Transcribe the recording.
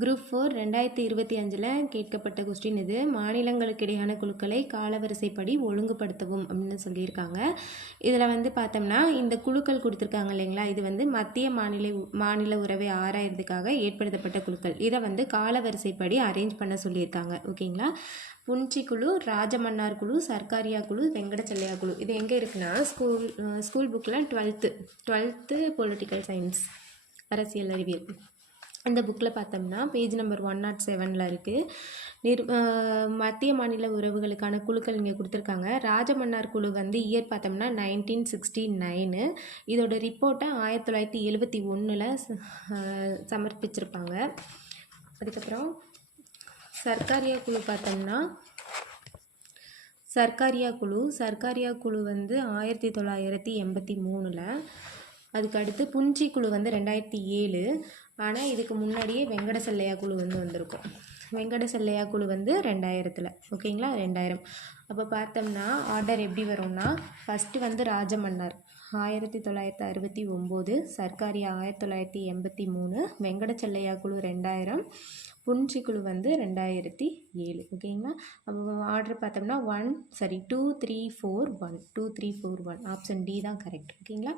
Group 4 2025 கேட்கப்பட்ட question இது. மாநிலங்களுக்கு இடையான குழுக்களை காலவரிசைப்படி ஒழுங்குபடுத்தவும் அப்படின்னு சொல்லியிருக்காங்க. இதில் வந்து பார்த்தோம்னா இந்த குழுக்கள் கொடுத்துருக்காங்க இல்லைங்களா, இது வந்து மத்திய மாநில உறவை ஆராயறதுக்காக ஏற்படுத்தப்பட்ட குழுக்கள். இதை வந்து காலவரிசைப்படி அரேஞ்ச் பண்ண சொல்லியிருக்காங்க. ஓகேங்களா. புன்ச்சி குழு, ராஜமன்னார் குழு, சர்க்காரியா குழு, வெங்கடச்செல்லையா குழு. இது எங்கே இருக்குன்னா ஸ்கூல் புக்கில் 12th பொலிட்டிக்கல் சயின்ஸ், அரசியல் அறிவியல், இந்த புக்கில் பார்த்தோம்னா பேஜ் நம்பர் 107 இருக்குது. மத்திய மாநில உறவுகளுக்கான குழுக்கள் இங்கே கொடுத்துருக்காங்க. ராஜமன்னார் குழு வந்து இயர் பார்த்தோம்னா 1969. இதோட ரிப்போர்ட்டை 1971 சமர்ப்பிச்சிருப்பாங்க. அதுக்கப்புறம் சர்க்காரியா குழு பார்த்தோம்னா சர்க்காரியா குழு வந்து 1983. அதுக்கடுத்து புன்ச்சி குழு வந்து 2007. ஆனால் இதுக்கு முன்னாடியே வெங்கடசெல்லையா குழு வந்து வந்திருக்கும். வெங்கடசெல்லையா குழு வந்து 2000. ஓகேங்களா, 2000. அப்போ பார்த்தோம்னா ஆர்டர் எப்படி வரும்னா, ஃபஸ்ட்டு வந்து ராஜமன்னார் 1969, சர்க்காரியா 1983, வெங்கடச்செல்லையா குழு 2000, புன்ச்சி குழு வந்து 2007. ஓகேங்களா. அப்போ ஆர்டர் பார்த்தோம்னா 2 3 4 1 ஆப்ஷன் டி தான் கரெக்ட். ஓகேங்களா.